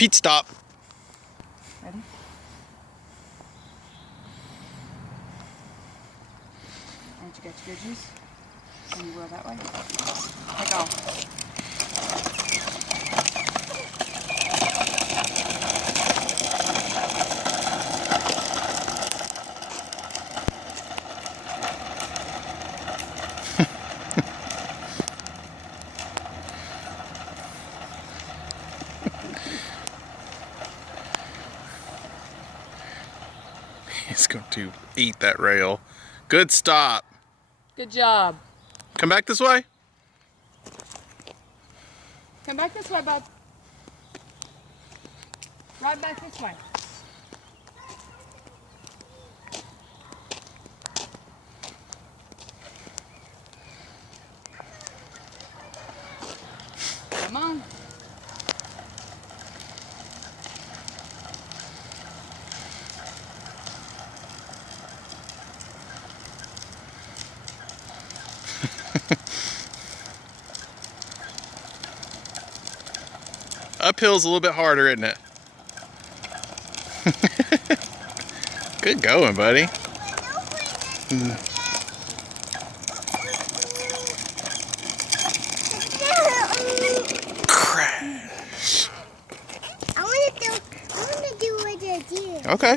Pete, stop. Ready? Alright, you got your good juice? Can you roll that way? Take off. He's going to eat that rail. Good stop. Good job. Come back this way. Come back this way, bud. Right back this way. Come on. Uphill's a little bit harder, isn't it? Good going, buddy. Crash. I want to do what I did. Okay.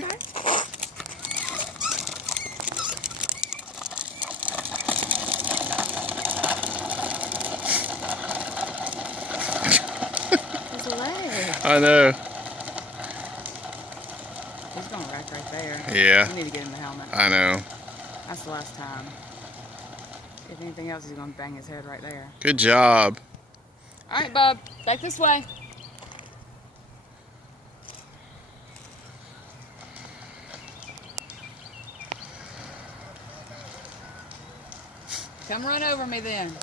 There's a leg. I know. He's gonna wreck right there. Yeah. You need to get him the helmet. I know. That's the last time. If anything else, he's gonna bang his head right there. Good job. All right, bub. Back this way. Come run over me then.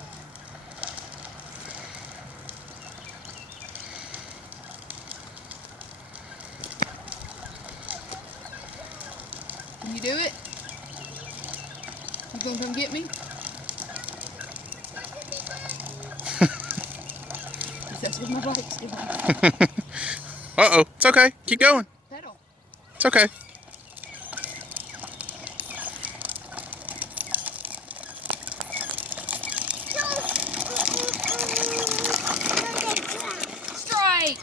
Can you do it? You gonna come get me? That's what my bike's doing. Uh-oh. It's okay. Keep going. Pedal. It's okay. Strike!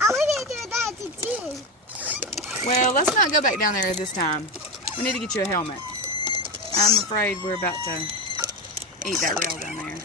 I want to do that to June. Well, let's not go back down there this time. We need to get you a helmet. I'm afraid we're about to eat that rail down there.